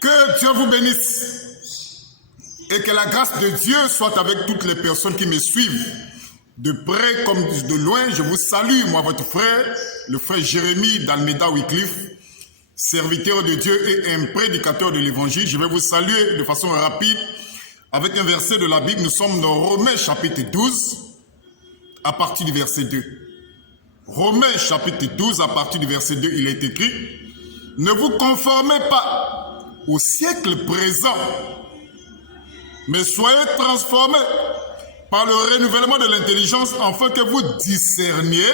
Que Dieu vous bénisse et que la grâce de Dieu soit avec toutes les personnes qui me suivent. De près comme de loin, je vous salue, moi votre frère, le frère Jérémie d'Almeida Wycliffe, serviteur de Dieu et un prédicateur de l'évangile. Je vais vous saluer de façon rapide avec un verset de la Bible. Nous sommes dans Romains chapitre 12 à partir du verset 2. Romains chapitre 12 à partir du verset 2, il est écrit: ne vous conformez pas au siècle présent, mais soyez transformés par le renouvellement de l'intelligence, afin que vous discerniez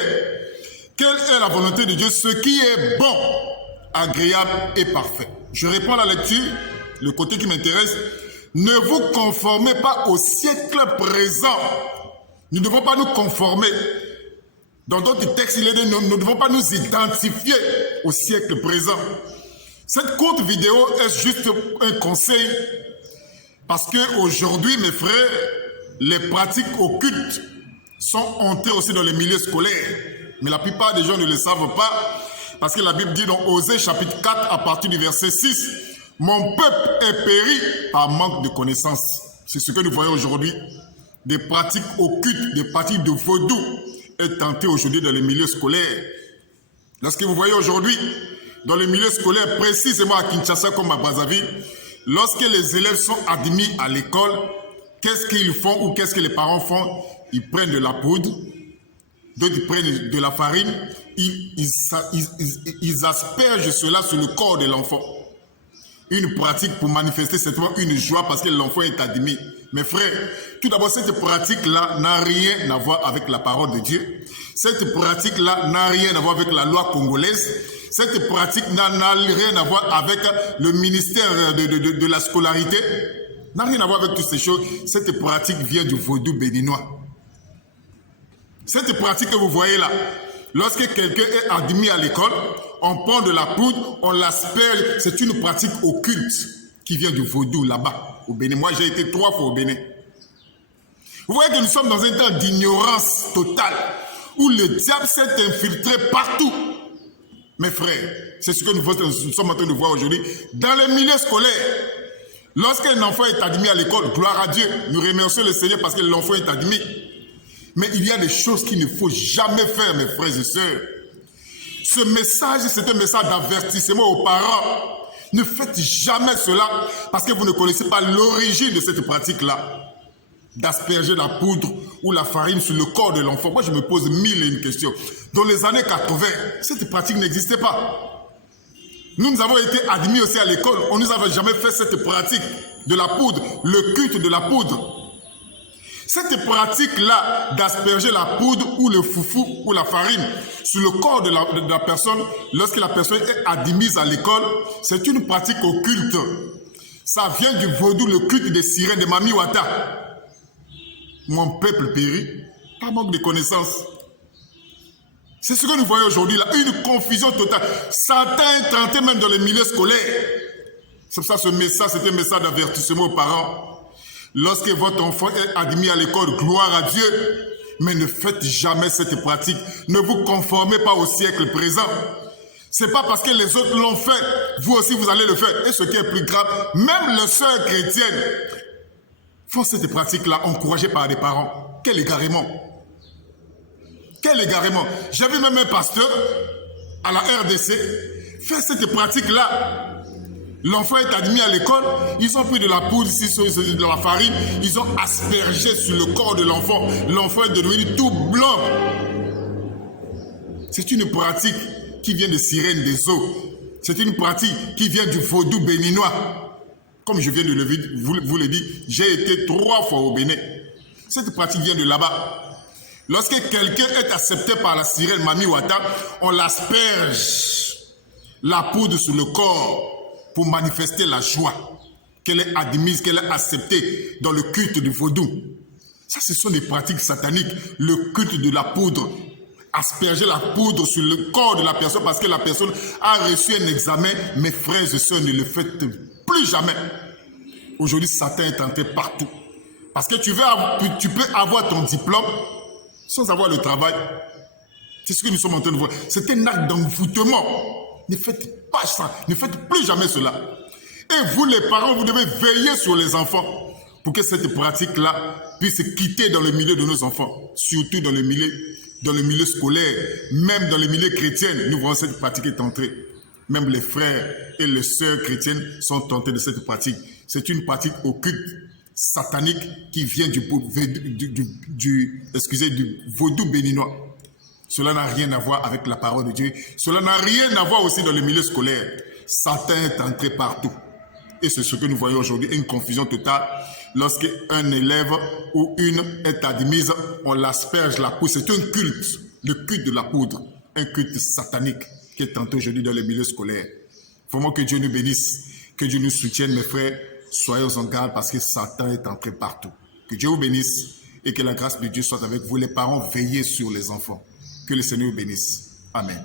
quelle est la volonté de Dieu, ce qui est bon, agréable et parfait. Je réponds à la lecture, le côté qui m'intéresse. Ne vous conformez pas au siècle présent. Nous ne devons pas nous conformer. Dans d'autres textes, il est dit, nous ne devons pas nous identifier au siècle présent. Cette courte vidéo est juste un conseil, parce qu'aujourd'hui, mes frères, les pratiques occultes sont entrées aussi dans les milieux scolaires. Mais la plupart des gens ne le savent pas, parce que la Bible dit dans Osée chapitre 4 à partir du verset 6, « Mon peuple est péri par manque de connaissances. » C'est ce que nous voyons aujourd'hui. Des pratiques occultes, des pratiques de vaudou est tenté aujourd'hui dans les milieux scolaires. Lorsque vous voyez aujourd'hui, dans les milieux scolaires, précisément à Kinshasa comme à Brazzaville, lorsque les élèves sont admis à l'école, qu'est-ce qu'ils font ou qu'est-ce que les parents font? Ils prennent de la poudre, d'autres prennent de la farine, ils aspergent cela sur le corps de l'enfant. Une pratique pour manifester certainement une joie parce que l'enfant est admis. Mes frères, tout d'abord, cette pratique-là n'a rien à voir avec la parole de Dieu. Cette pratique-là n'a rien à voir avec la loi congolaise. Cette pratique n'a rien à voir avec le ministère de la scolarité. N'a rien à voir avec toutes ces choses. Cette pratique vient du vaudou béninois. Cette pratique que vous voyez là, lorsque quelqu'un est admis à l'école, on prend de la poudre, on l'asperge. C'est une pratique occulte qui vient du vaudou là-bas, au Bénin. Moi, j'ai été 3 fois au Bénin. Vous voyez que nous sommes dans un temps d'ignorance totale, où le diable s'est infiltré partout. Mes frères, c'est ce que nous sommes en train de voir aujourd'hui. Dans les milieux scolaires, lorsqu'un enfant est admis à l'école, gloire à Dieu, nous remercions le Seigneur parce que l'enfant est admis. Mais il y a des choses qu'il ne faut jamais faire, mes frères et sœurs. Ce message, c'est un message d'avertissement aux parents. Ne faites jamais cela parce que vous ne connaissez pas l'origine de cette pratique-là. D'asperger la poudre ou la farine sur le corps de l'enfant. Moi, je me pose 1001 questions. Dans les années 80, cette pratique n'existait pas. Nous avons été admis aussi à l'école. On ne nous avait jamais fait cette pratique de la poudre, le culte de la poudre. Cette pratique-là d'asperger la poudre ou le foufou ou la farine sur le corps de la personne, lorsque la personne est admise à l'école, c'est une pratique occulte. Ça vient du vaudou, le culte des sirènes de Mami Wata. Mon peuple périt par manque de connaissances. C'est ce que nous voyons aujourd'hui là, une confusion totale. Satan est tenté même dans les milieux scolaires. C'est pour ça que ce message, c'est un message d'avertissement aux parents. Lorsque votre enfant est admis à l'école, gloire à Dieu, mais ne faites jamais cette pratique. Ne vous conformez pas au siècle présent. C'est pas parce que les autres l'ont fait, vous aussi vous allez le faire. Et ce qui est plus grave, même les sœurs chrétiennes font cette pratique-là, encouragée par des parents. Quel égarement! Quel égarement! J'ai vu même un pasteur à la RDC faire cette pratique-là. L'enfant est admis à l'école, ils ont pris de la poudre, de la farine, ils ont aspergé sur le corps de l'enfant. L'enfant est devenu tout blanc. C'est une pratique qui vient de sirènes des eaux. C'est une pratique qui vient du vaudou béninois. Comme je viens de vous le dire, j'ai été 3 fois au Bénin. Cette pratique vient de là-bas. Lorsque quelqu'un est accepté par la sirène Mami Wata, on l'asperge la poudre sur le corps pour manifester la joie qu'elle est admise, qu'elle est acceptée dans le culte du vaudou. Ça, ce sont des pratiques sataniques. Le culte de la poudre. Asperger la poudre sur le corps de la personne parce que la personne a reçu un examen. Mes frères et sœurs, ne le faites plus jamais. Aujourd'hui, Satan est tenté partout. Parce que tu peux avoir ton diplôme sans avoir le travail. C'est ce que nous sommes en train de voir. C'est un acte d'envoûtement. Ne faites pas ça. Ne faites plus jamais cela. Et vous, les parents, vous devez veiller sur les enfants pour que cette pratique-là puisse quitter dans le milieu de nos enfants, surtout dans le milieu scolaire, même dans le milieu chrétien. Nous voyons cette pratique est entrée. Même les frères et les sœurs chrétiennes sont tentés de cette pratique. C'est une pratique occulte, satanique, qui vient du vaudou béninois. Cela n'a rien à voir avec la parole de Dieu. Cela n'a rien à voir aussi dans le milieu scolaire. Satan est entré partout. Et c'est ce que nous voyons aujourd'hui, une confusion totale. Lorsqu'un élève ou une est admise, on l'asperge la poudre. C'est un culte, le culte de la poudre, un culte satanique qui est entré aujourd'hui dans le milieu scolaire. Vraiment que Dieu nous bénisse, que Dieu nous soutienne, mes frères. Soyons en garde parce que Satan est entré partout. Que Dieu vous bénisse et que la grâce de Dieu soit avec vous. Les parents, veillez sur les enfants. Que le Seigneur vous bénisse. Amen.